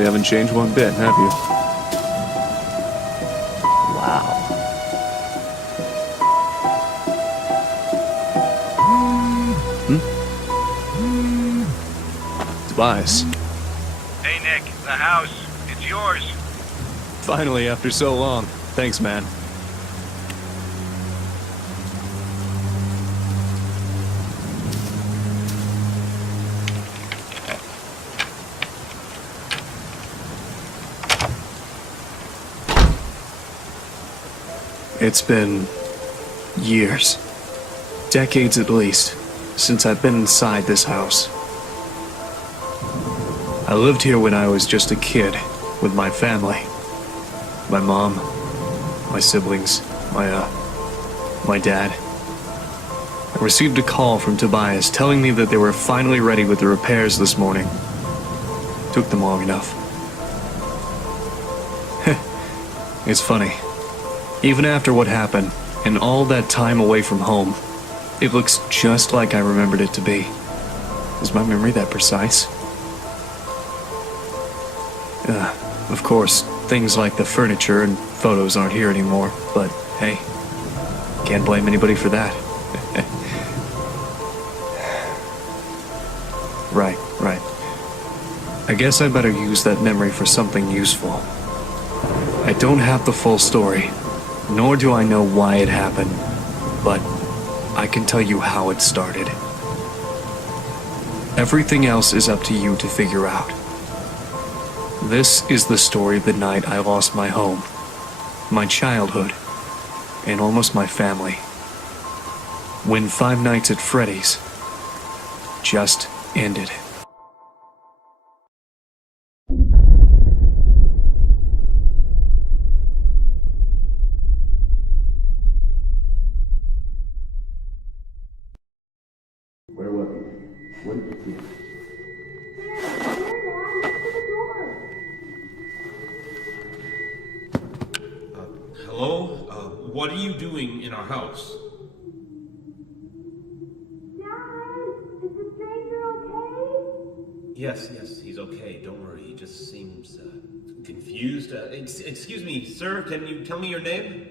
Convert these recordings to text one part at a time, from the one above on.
really haven't changed one bit, have you? Wow. Tobias. Hey Nick, the house. It's yours. Finally, after so long. Thanks, man. It's been years, decades at least, since I've been inside this house. I lived here when I was just a kid with my family. My mom, my siblings, my dad. I received a call from Tobias telling me that they were finally ready with the repairs this morning. Took them long enough. It's funny. Even after what happened, and all that time away from home, it looks just like I remembered it to be. Is my memory that precise? Of course, things like the furniture and photos aren't here anymore, but hey, can't blame anybody for that. Right. I guess I better use that memory for something useful. I don't have the full story, nor do I know why it happened, but I can tell you how it started. Everything else is up to you to figure out. This is the story of the night I lost my home, my childhood, and almost my family. When Five Nights at Freddy's just ended. Where was he? What did you see? Hello? What are you doing in our house? Dad, is the stranger okay? Yes, he's okay. Don't worry. He just seems confused. Excuse me, sir. Can you tell me your name?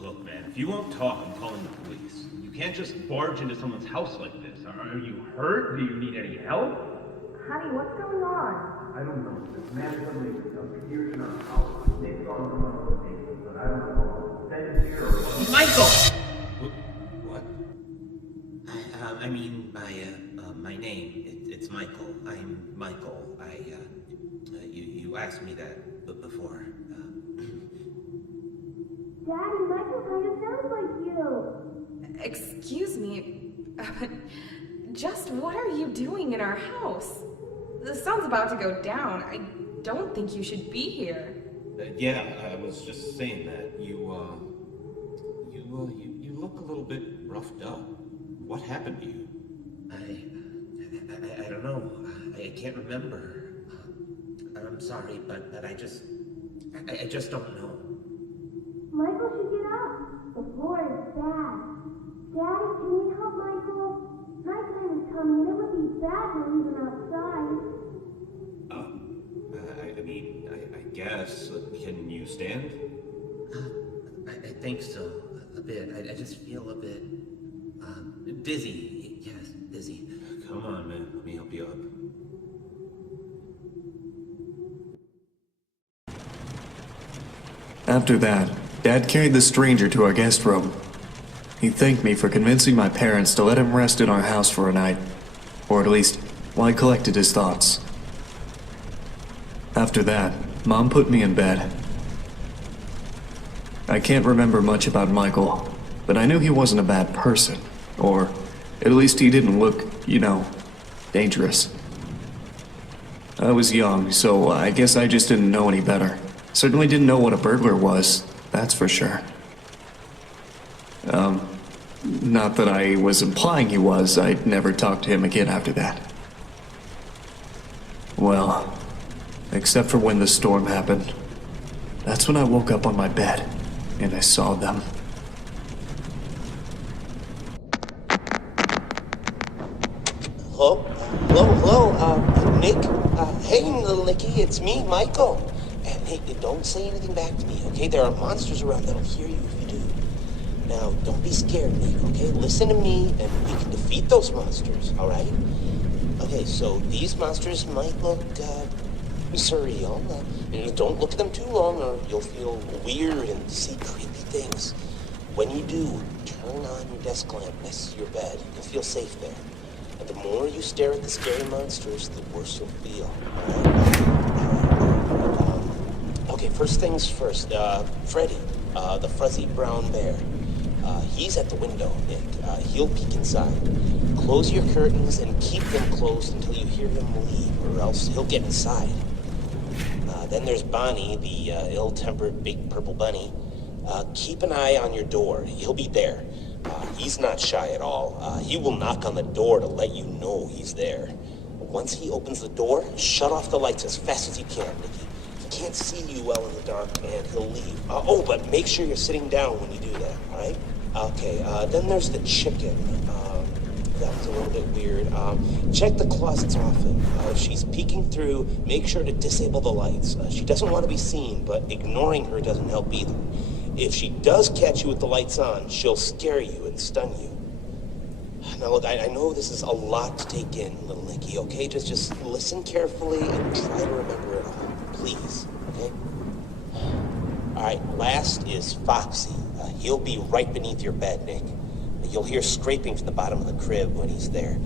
Look, man, if you won't talk, I'm calling the police. You can't just barge into someone's house like this. Are you hurt? Do you need any help? Honey, what's going on? I don't know. This man suddenly appeared in our house. Maybe on the phone, but I don't know. Send it here or Michael! What? I mean, my name, it's Michael. I'm Michael. You asked me that before. Daddy, Michael kind of sounds like you. Excuse me, just what are you doing in our house? The sun's about to go down. I don't think you should be here. Yeah, I was just saying that. You look a little bit roughed up. What happened to you? I don't know. I can't remember. I'm sorry, but I just don't know. Michael should get up. The floor is bad. Daddy, can we help Michael? Nighttime is coming and it would be bad to leave him outside. I guess. Can you stand? I think so. A bit. I just feel a bit dizzy. Yes, dizzy. Come on, man. Let me help you up. After that, Dad carried the stranger to our guest room. He thanked me for convincing my parents to let him rest in our house for a night, or at least while I collected his thoughts. After that, Mom put me in bed. I can't remember much about Michael, but I knew he wasn't a bad person, or at least he didn't look, dangerous. I was young, so I guess I just didn't know any better. Certainly didn't know what a burglar was, that's for sure. Not that I was implying he was. I'd never talked to him again after that. Well, except for when the storm happened. That's when I woke up on my bed, and I saw them. Hello? Hello? Nick? Hey, little Nicky, it's me, Michael. And hey, don't say anything back to me, okay? There are monsters around that'll hear you if you do. Now, don't be scared, Nick, okay? Listen to me, and we can defeat those monsters, all right? Okay, so these monsters might look, surreal. Don't look at them too long, or you'll feel weird and see creepy things. When you do, turn on your desk lamp next to your bed. You'll feel safe there. And the more you stare at the scary monsters, the worse you'll feel. Okay, first things first. Freddy, the fuzzy brown bear. He's at the window, Nick. He'll peek inside. Close your curtains and keep them closed until you hear him leave, or else he'll get inside. Then there's Bonnie, the ill-tempered big purple bunny. Keep an eye on your door. He'll be there. He's not shy at all. He will knock on the door to let you know he's there. Once he opens the door, shut off the lights as fast as you can, Nicky. He can't see you well in the dark, and he'll leave. But make sure you're sitting down when you do that, all right? Okay, then there's the chicken. That was a little bit weird. Check the closets often. If she's peeking through, make sure to disable the lights. She doesn't want to be seen, but ignoring her doesn't help either. If she does catch you with the lights on, she'll scare you and stun you. Now look, I know this is a lot to take in, little Nicky, okay? Just listen carefully and try to remember it all, please, okay? All right, last is Foxy. He'll be right beneath your bed, Nick. You'll hear scraping from the bottom of the crib when he's there.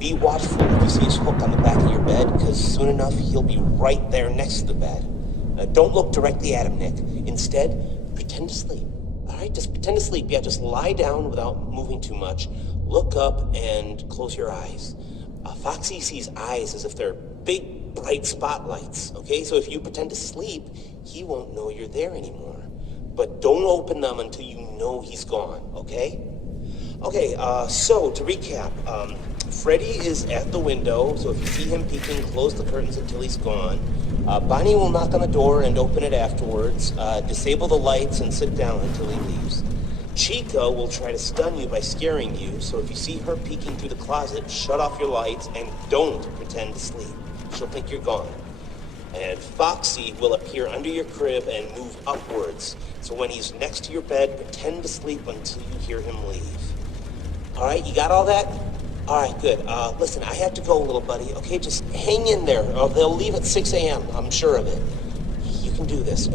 Be watchful if you see his hook on the back of your bed, because soon enough, he'll be right there next to the bed. Don't look directly at him, Nick. Instead, pretend to sleep. All right, just pretend to sleep. Yeah, just lie down without moving too much. Look up and close your eyes. Foxy sees eyes as if they're big, bright spotlights, okay? So if you pretend to sleep, he won't know you're there anymore. But don't open them until you know he's gone, okay? Okay, so to recap, Freddy is at the window, so if you see him peeking, close the curtains until he's gone. Bonnie will knock on the door and open it afterwards. Disable the lights and sit down until he leaves. Chica will try to stun you by scaring you, so if you see her peeking through the closet, shut off your lights and don't pretend to sleep. She'll think you're gone. And Foxy will appear under your crib and move upwards, so when he's next to your bed, pretend to sleep until you hear him leave. All right, you got all that? All right, good. Listen, I have to go, little buddy, okay? Just hang in there. They'll leave at 6 a.m., I'm sure of it. You can do this.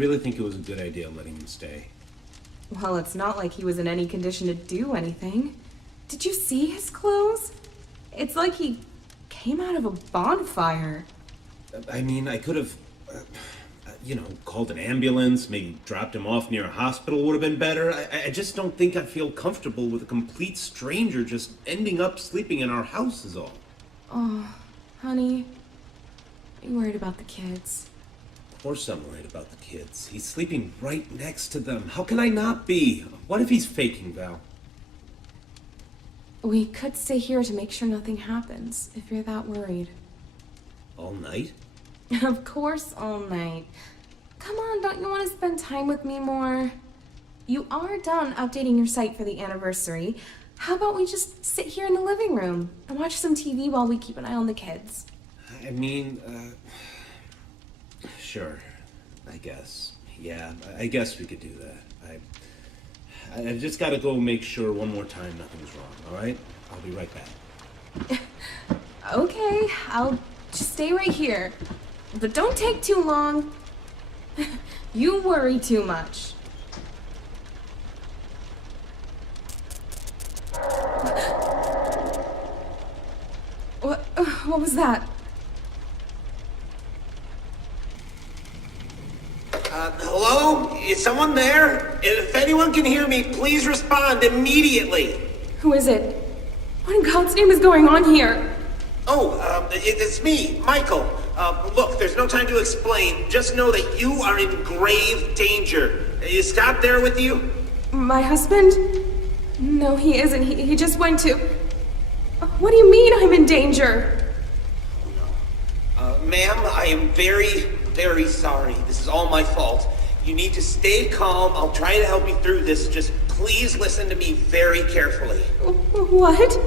really think it was a good idea letting him stay. Well, it's not like he was in any condition to do anything. Did you see his clothes? It's like he came out of a bonfire. I mean, I could have, called an ambulance, maybe dropped him off near a hospital would have been better. I just don't think I feel comfortable with a complete stranger just ending up sleeping in our house is all. Oh, honey, are you worried about the kids? Of course I'm worried about the kids. He's sleeping right next to them. How can I not be? What if he's faking, Val? We could stay here to make sure nothing happens, if you're that worried. All night? Of course, all night. Come on, don't you want to spend time with me more? You are done updating your site for the anniversary. How about we just sit here in the living room and watch some TV while we keep an eye on the kids? I mean, sure. I guess. Yeah, I guess we could do that. I just gotta go make sure one more time nothing's wrong, alright? I'll be right back. Okay, I'll just stay right here. But don't take too long. You worry too much. What was that? Hello? Is someone there? If anyone can hear me, please respond immediately. Who is it? What in God's name is going on here? It's me, Michael. Look, there's no time to explain. Just know that you are in grave danger. Is Scott there with you? My husband? No, he isn't. He just went to... What do you mean I'm in danger? Ma'am, I am very, very sorry. This is all my fault. You need to stay calm. I'll try to help you through this. Just please listen to me very carefully. What?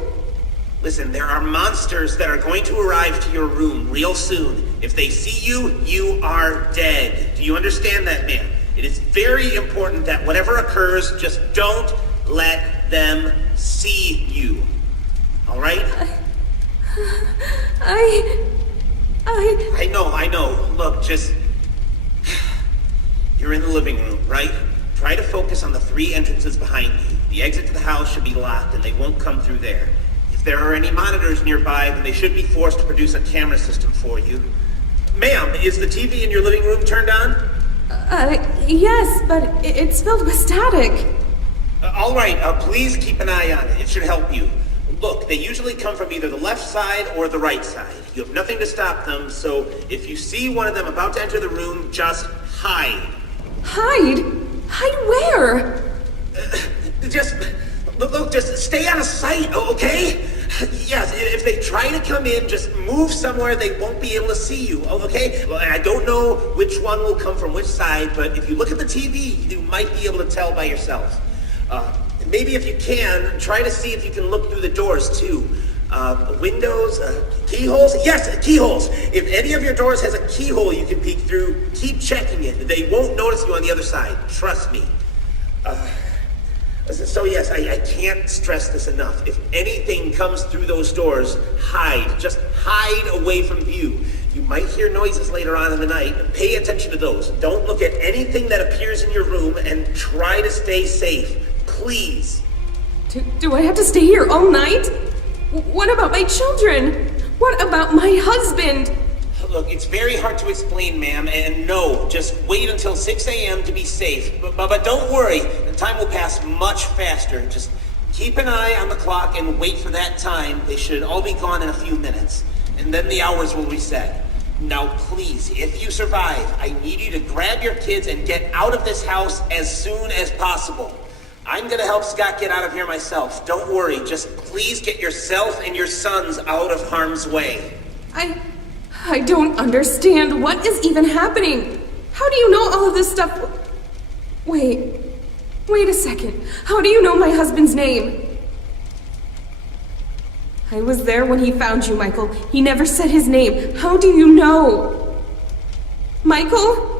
Listen, there are monsters that are going to arrive to your room real soon. If they see you, you are dead. Do you understand that, ma'am? It is very important that whatever occurs, just don't let them see you. All right? I know. Look, just... You're in the living room, right? Try to focus on the 3 entrances behind you. The exit to the house should be locked, and they won't come through there. If there are any monitors nearby, then they should be forced to produce a camera system for you. Ma'am, is the TV in your living room turned on? Yes, but it's filled with static. All right, please keep an eye on it. It should help you. Look, they usually come from either the left side or the right side. You have nothing to stop them, so if you see one of them about to enter the room, just hide. Hide? Hide where? Just stay out of sight, okay? Yes, if they try to come in, just move somewhere they won't be able to see you, okay? Well, I don't know which one will come from which side, but if you look at the TV, you might be able to tell by yourself. Maybe if you can, try to see if you can look through the doors, too. Windows, keyholes? Yes, keyholes. If any of your doors has a keyhole you can peek through, keep checking it. They won't notice you on the other side. Trust me. So yes, I can't stress this enough. If anything comes through those doors, hide. Just hide away from view. You might hear noises later on in the night. Pay attention to those. Don't look at anything that appears in your room and try to stay safe. Please. Do I have to stay here all night? What about my children? What about my husband? Look, it's very hard to explain, ma'am, and no, just wait until 6 a.m. to be safe. But don't worry, the time will pass much faster. Just keep an eye on the clock and wait for that time. They should all be gone in a few minutes, and then the hours will reset. Now, please, if you survive, I need you to grab your kids and get out of this house as soon as possible. I'm gonna help Scott get out of here myself. Don't worry, just please get yourself and your sons out of harm's way. I don't understand. What is even happening? How do you know all of this stuff? Wait a second. How do you know my husband's name? I was there when he found you, Michael. He never said his name. How do you know? Michael?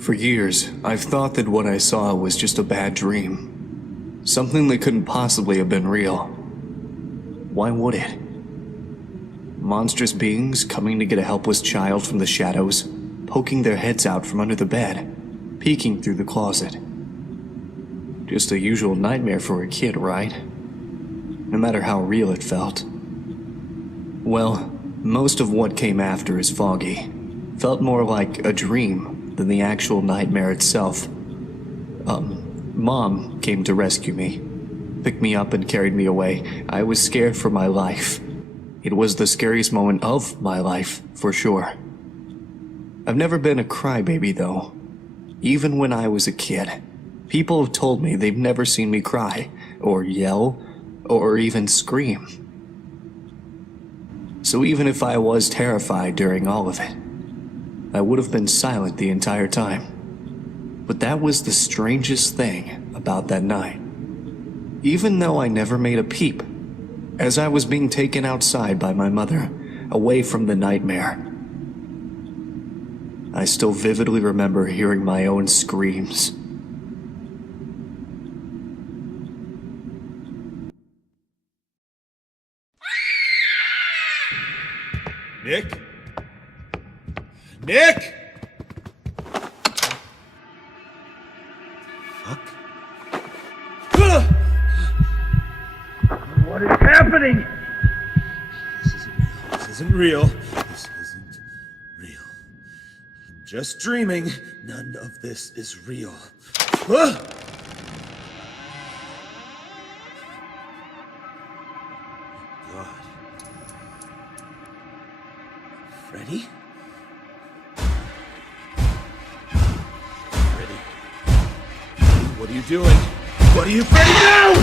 For years, I've thought that what I saw was just a bad dream. Something that couldn't possibly have been real. Why would it? Monstrous beings coming to get a helpless child from the shadows, poking their heads out from under the bed, peeking through the closet. Just a usual nightmare for a kid, right? No matter how real it felt. Well, most of what came after is foggy. Felt more like a dream than the actual nightmare itself. Mom came to rescue me. Picked me up and carried me away. I was scared for my life. It was the scariest moment of my life, for sure. I've never been a crybaby, though. Even when I was a kid, people have told me they've never seen me cry, or yell, or even scream. So even if I was terrified during all of it, I would have been silent the entire time. But that was the strangest thing about that night. Even though I never made a peep, as I was being taken outside by my mother, away from the nightmare, I still vividly remember hearing my own screams. Nick? Nick! Fuck. What is happening? This isn't real. This isn't real. I'm just dreaming. None of this is real. Ah! God. Freddy? Freddy? What are you doing? What are you, Freddy? No!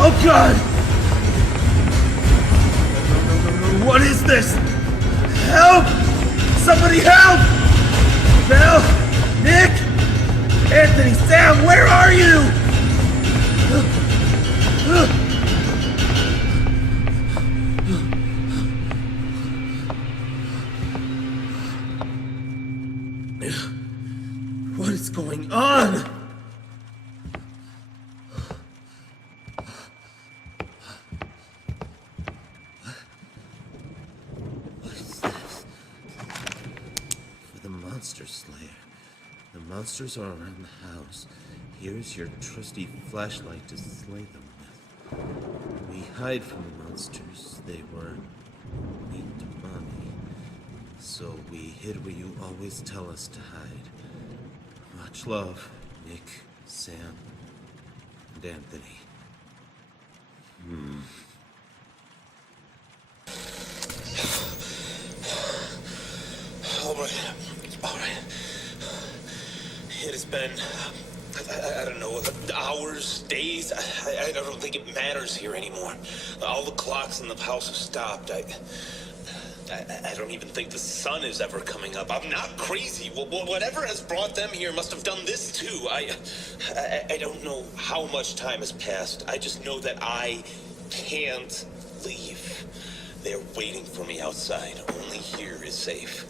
Oh God! No. What is this? Help! Somebody help! Belle? Nick? Anthony, Sam, where are you? What is going on? What is this? For the Monster Slayer. The monsters are around the house. Here's your trusty flashlight to slay them with. We hide from the monsters. They were mean to Mommy. So we hid where you always tell us to hide. Much love, Nick, Sam, and Anthony. All right. It has been, I don't know, hours, days. I don't think it matters here anymore. All the clocks in the house have stopped. I don't even think the sun is ever coming up. I'm not crazy. Whatever has brought them here must have done this too. I don't know how much time has passed. I just know that I can't leave. They're waiting for me outside. Only here is safe.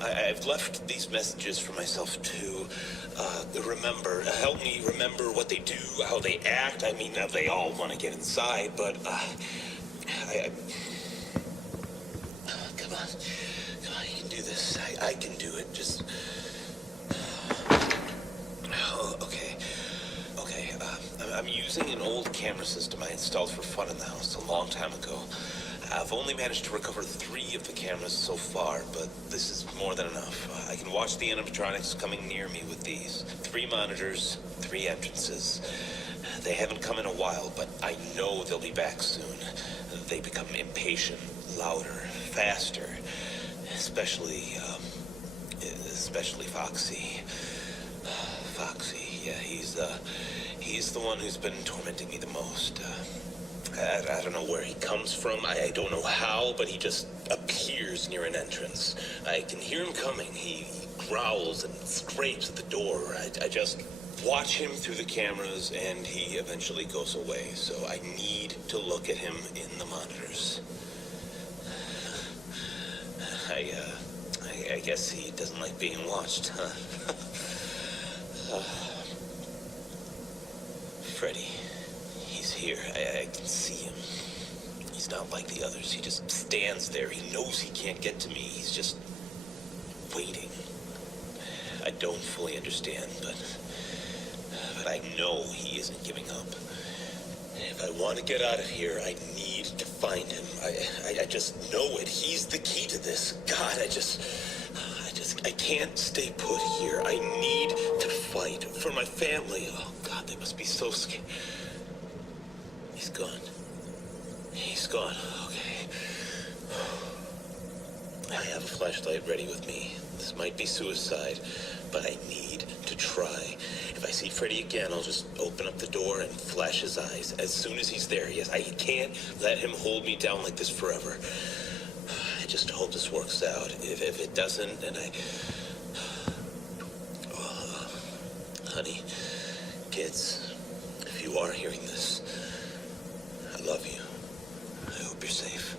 I've left these messages for myself too. Remember, help me remember what they do, how they act. I mean, they all want to get inside, but come on, you can do this. I can do it. Just okay. I'm using an old camera system I installed for fun in the house a long time ago. I've only managed to recover 3 of the cameras so far, but this is more than enough. I can watch the animatronics coming near me with these. 3 monitors, 3 entrances. They haven't come in a while, but I know they'll be back soon. They become impatient, louder, faster. Especially Foxy. Foxy, yeah, he's the one who's been tormenting me the most. I don't know where he comes from. I don't know how, but he just appears near an entrance. I can hear him coming. He growls and scrapes at the door. I just watch him through the cameras, and he eventually goes away. So I need to look at him in the monitors. I guess he doesn't like being watched, huh? Freddy, he's here. I can see him. He's not like the others. He just stands there. He knows he can't get to me. He's just waiting. I don't fully understand, but I know he isn't giving up. If I want to get out of here, I need to find him. I just know it. He's the key to this. God, I can't stay put here. I need to fight for my family. Oh, God, they must be so scared. He's gone. He's gone. Okay. I have a flashlight ready with me. This might be suicide, but I need to try. If I see Freddy again, I'll just open up the door and flash his eyes as soon as he's there. Yes, I can't let him hold me down like this forever. I just hope this works out. If it doesn't, then honey, kids, if you are hearing this, I love you. I hope you're safe.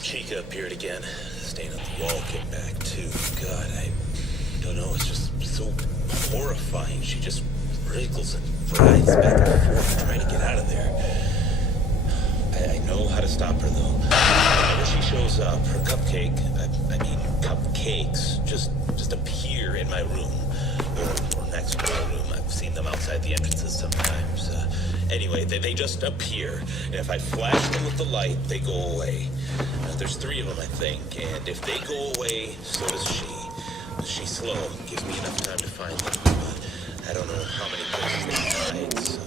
Chica appeared again. The stain on the wall came back too. God, I don't know. It's just so horrifying. She just wriggles and writhes back and forth trying to get out of there. I know how to stop her though. Whenever she shows up, her cupcakes just appear in my room or next to my room. I've seen them outside the entrances sometimes. Anyway, they just appear. And if I flash them with the light, they go away. There's 3 of them, I think, and if they go away, so does she. She's slow, gives me enough time to find them, but I don't know how many places they hide, so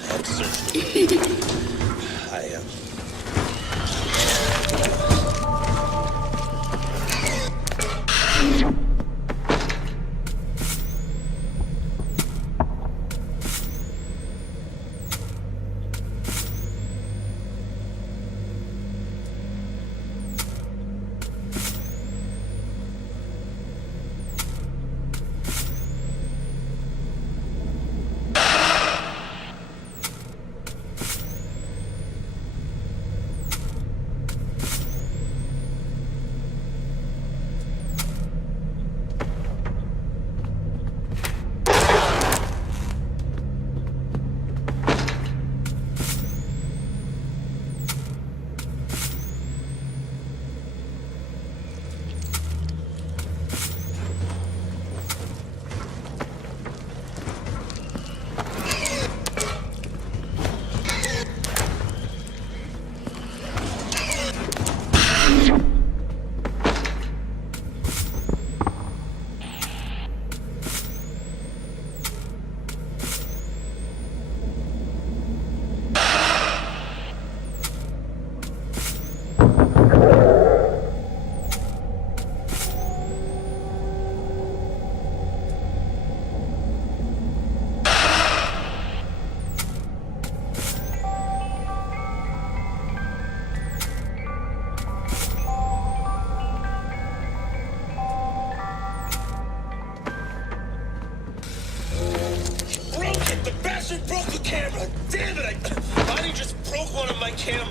I have to search the room.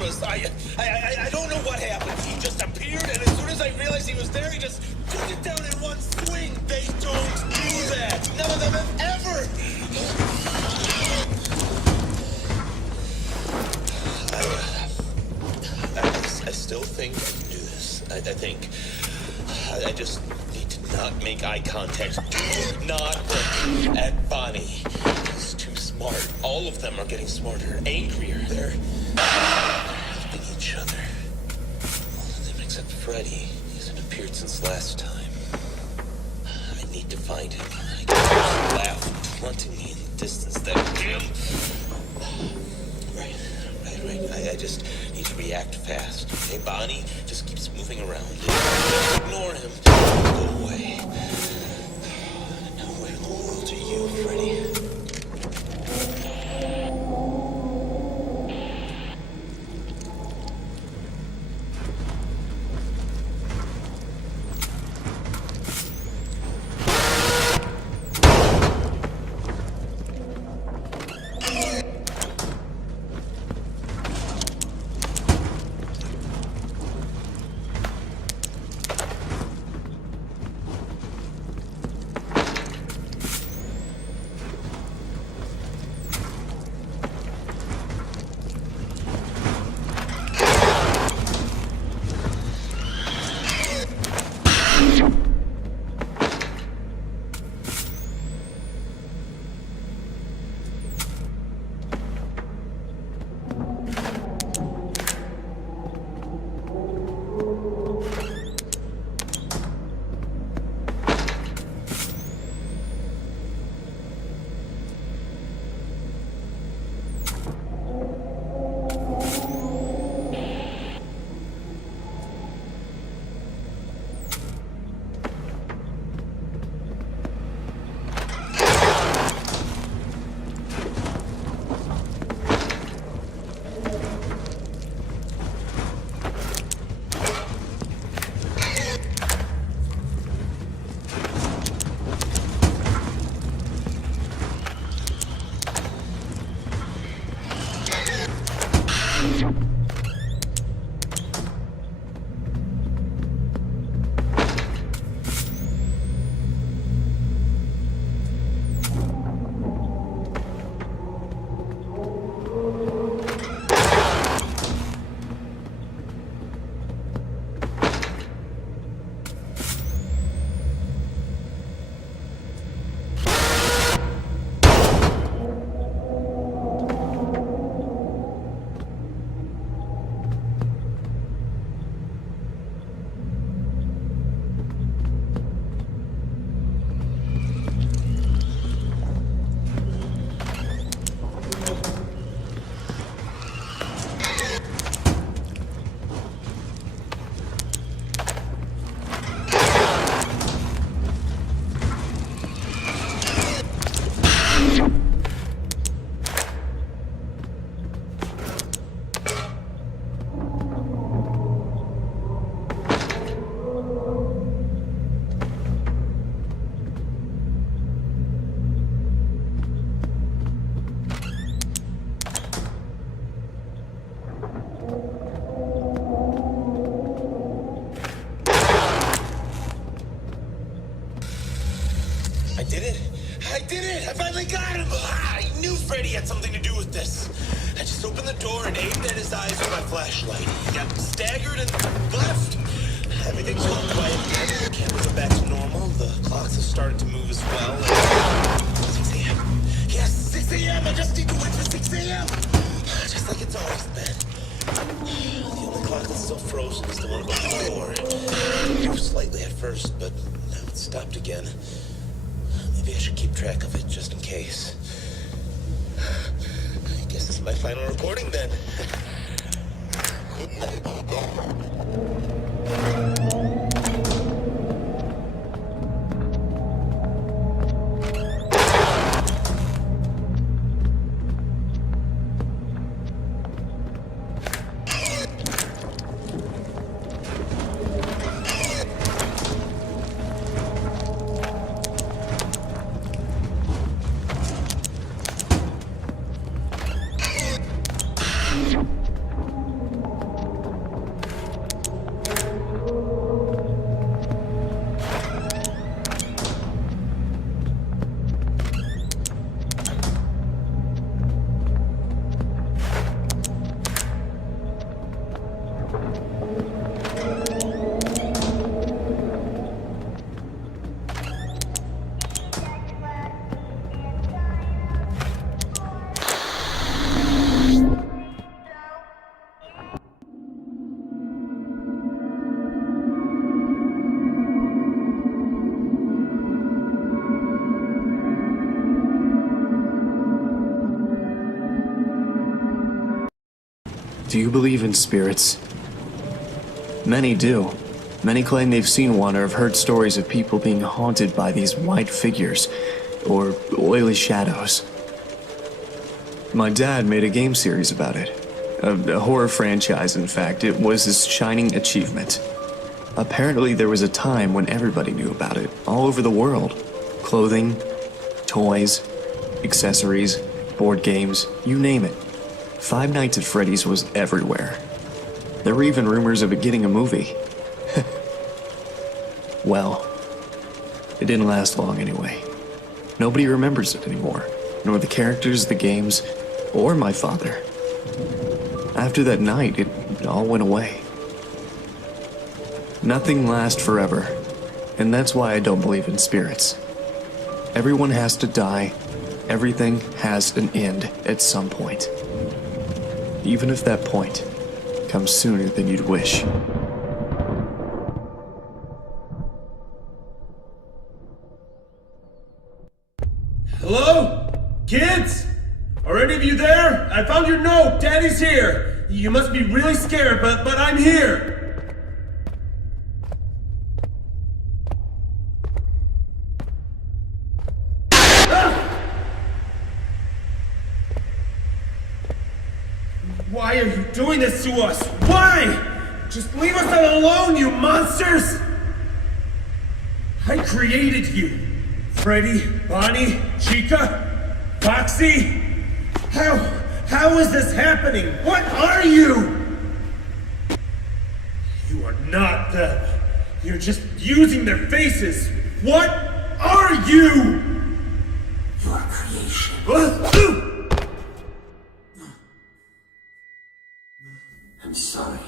was. I don't know what happened. He just appeared, and as soon as I realized he was there, he just took it down in one swing. They don't do that. None of them have ever. I still think I can do this. I think. I just need to not make eye contact. Do not look at Bonnie. He's too smart. All of them are getting smarter, angrier. They're helping each other. All of them except Freddy. He hasn't appeared since last time. I need to find him. I can hear his laugh taunting me in the distance. That him. Right. I just need to react fast. Okay, Bonnie just keeps moving around. Ignore him. Go away. Now where in the world are you, Freddy? I did it! I finally got him! I knew Freddy had something to do with this. I just opened the door and aimed at his eyes with my flashlight. He got staggered and left. Everything's gone quiet again. The cameras are back to normal. The clocks have started to move as well. 6 a.m. Yes, 6 a.m. I just need to wait for 6 a.m. Just like it's always been. The only clock that's still frozen is the one above the door. It moved slightly at first, but now it's stopped again. Maybe I should keep track of it just in case. I guess this is my final recording then. Do you believe in spirits? Many do. Many claim they've seen one or have heard stories of people being haunted by these white figures, or oily shadows. My dad made a game series about it. A horror franchise, in fact. It was his shining achievement. Apparently there was a time when everybody knew about it, all over the world. Clothing, toys, accessories, board games, you name it. Five Nights at Freddy's was everywhere. There were even rumors of it getting a movie. Well, it didn't last long anyway. Nobody remembers it anymore, nor the characters, the games, or my father. After that night, it all went away. Nothing lasts forever, and that's why I don't believe in spirits. Everyone has to die. Everything has an end at some point. Even if that point comes sooner than you'd wish. Hello? Kids? Are any of you there? I found your note. Daddy's here. You must be really scared, but I'm here. Ah! Why are you doing this to us? Why? Just leave us alone, you monsters! I created you. Freddy, Bonnie, Chica, Foxy. How is this happening? What are you? You are not them. You're just using their faces. What are you? Your creation. I'm sorry.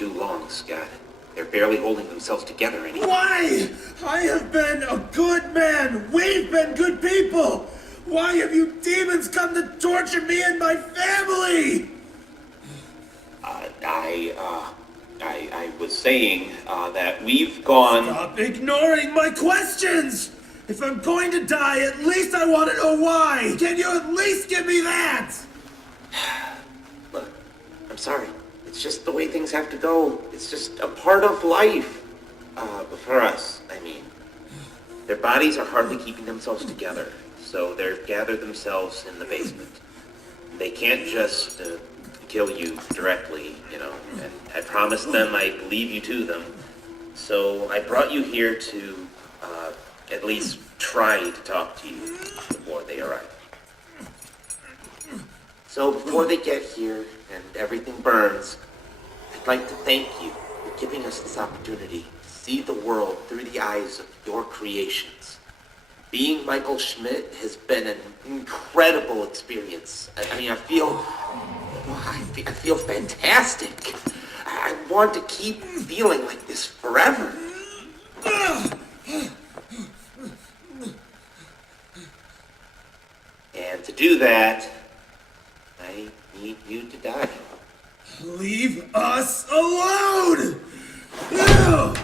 too long, Scott. They're barely holding themselves together anymore. Why? I have been a good man. We've been good people. Why have you demons come to torture me and my family? I was saying that we've gone... Stop ignoring my questions! If I'm going to die, at least I want to know why! Can you at least give me that? Look, I'm sorry. It's just the way things have to go. It's just a part of life. For us, I mean. Their bodies are hardly keeping themselves together, so they've gathered themselves in the basement. They can't just kill you directly, you know, and I promised them I'd leave you to them. So I brought you here to at least try to talk to you before they arrive. So before they get here and everything burns, I'd like to thank you for giving us this opportunity to see the world through the eyes of your creations. Being Michael Schmidt has been an incredible experience. I mean, I feel fantastic. I want to keep feeling like this forever. And to do that, I need you to die. Leave us alone! No!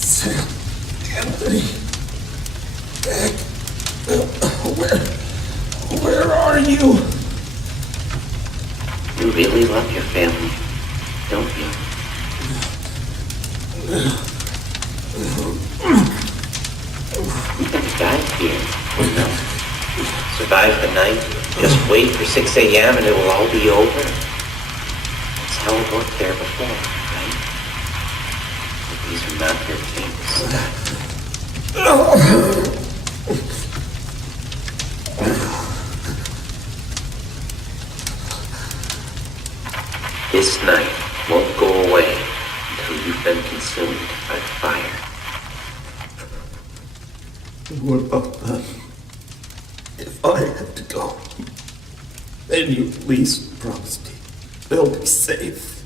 Sam, Anthony, Beck, where are you? You really love your family, don't you? You're gonna die here, you know? Survive the night, just wait for 6 a.m. and it will all be over. That's how it worked there before, right? But these are not your things. This night won't go away until you've been consumed by the fire. What about that? If I have to go, then you at least promise me they'll be safe.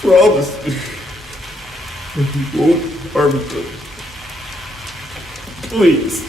Promise me that you won't harm them. Please.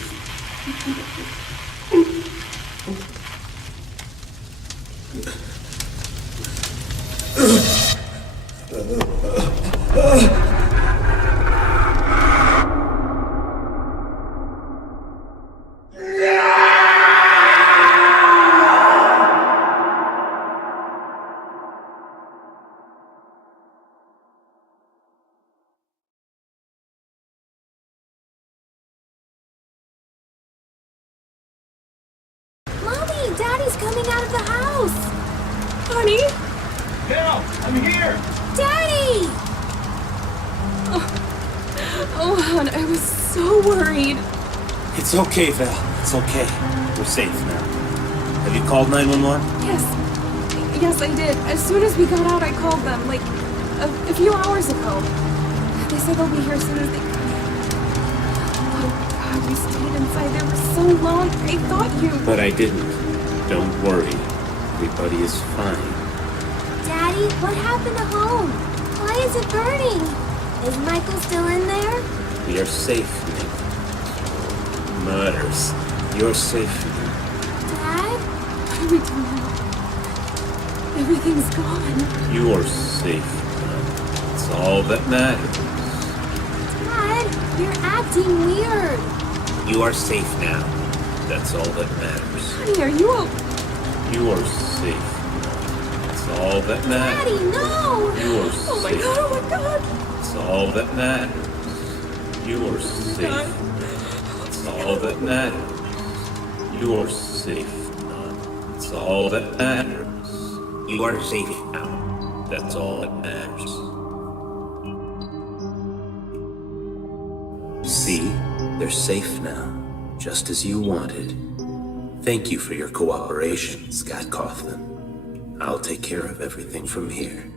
Mommy, Daddy's coming out of the house. Honey? Val, I'm here! Daddy! Oh, hon, I was so worried. It's okay, Val. It's okay. We're safe now. Have you called 911? Yes, I did. As soon as we got out, I called them, like, a few hours ago. They said they'll be here as soon as they can. Oh, God, we stayed inside there for so long. I thought you... But I didn't. Don't worry. Everybody is fine. Daddy, what happened to home? Why is it burning? Is Michael still in there? We are safe, Nick. Mutters. You're safe now. Dad? What do we do now? Everything's gone. You are safe now. That's all that matters. Dad, you're acting weird. You are safe now. That's all that matters. Honey, are you okay? You are safe now. That's all that matters. Daddy, no! You are Oh my safe. God, oh my God. That's all that matters. You are safe. That's all that matters. You are safe now. That's all that matters. You are safe now. That's all that matters. See? They're safe now. Just as you wanted. Thank you for your cooperation, Scott Coughlin. I'll take care of everything from here.